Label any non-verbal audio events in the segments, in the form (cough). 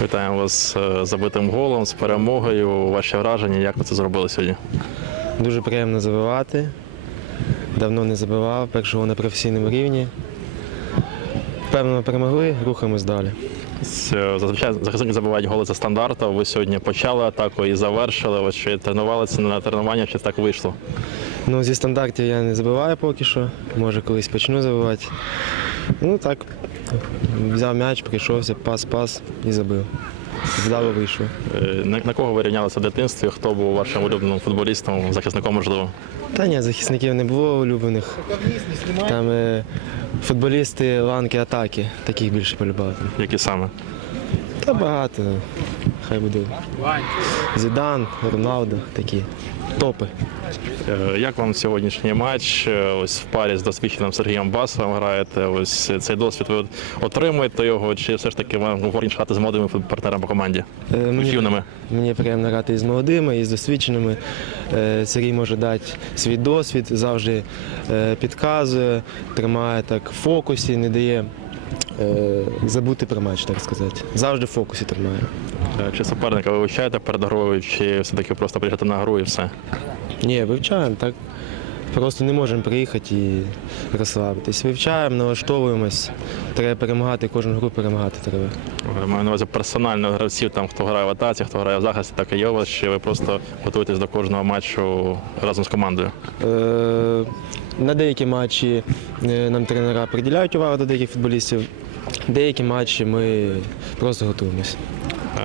Вітаємо вас з забитим голом, з перемогою. Ваші враження, як ви це зробили сьогодні? Дуже приємно забивати. Давно не забивав, першого на професійному рівні. Впевнено перемогли, рухаємось далі. Зазвичай захисники забувають голи за стандартом. Ви сьогодні почали атаку і завершили. Ось чи тренувалися на тренуваннях, чи так вийшло? Ну, зі стандартів я не забиваю поки що. Може колись почну забивати. Ну так, взяв м'яч, прийшовся, пас-пас і забив. Вдало вийшло. Е, На, на кого ви рівнялися в дитинстві? Хто був вашим улюбленим футболістом, захисником можливо? Та ні, захисників не було улюблених. Там е, футболісти ланки атаки, таких більше полюбав. Які саме? Та багато. Хай буде. Зідан, Роналдо, такі топи. Е, Як вам сьогоднішній матч? Е, Ось в парі з досвідченим Сергієм Басовим граєте. Ось цей досвід ви отримуєте його, чи все ж таки вам комфортніше грати з молодими партнерами по команді? Е, Мені, мені приємно грати з молодими, і з досвідченими. Е, Сергій може дати свій досвід, завжди підказує, тримає так в фокусі, не дає забути про матч, так сказати. Завжди в фокусі тримає. Е, Чи суперника ви вивчаєте перед грою, чи все-таки просто приїжджати на гру і все? Ні, вивчаємо, так. Просто не можемо приїхати і розслабитись. Вивчаємо, налаштовуємось. Треба перемагати, кожну гру перемагати треба. Я Маю на увазі персонально гравців, там хто грає в атаці, хто грає в захисті, так і є у вас, чи ви просто готуєтесь до кожного матчу разом з командою? Е, На деякі матчі е, нам тренера приділяють увагу до деяких футболістів. Деякі матчі ми просто готуємося.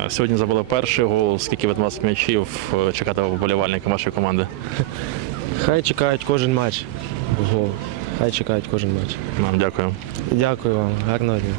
Е, Сьогодні забули перший гол. Скільки від вас м'ячів е, чекати вболівальника вашої команди? (laughs) Хай чекають кожен матч. Ого. Хай чекають кожен матч. Вам дякую. Дякую вам, гарного дня.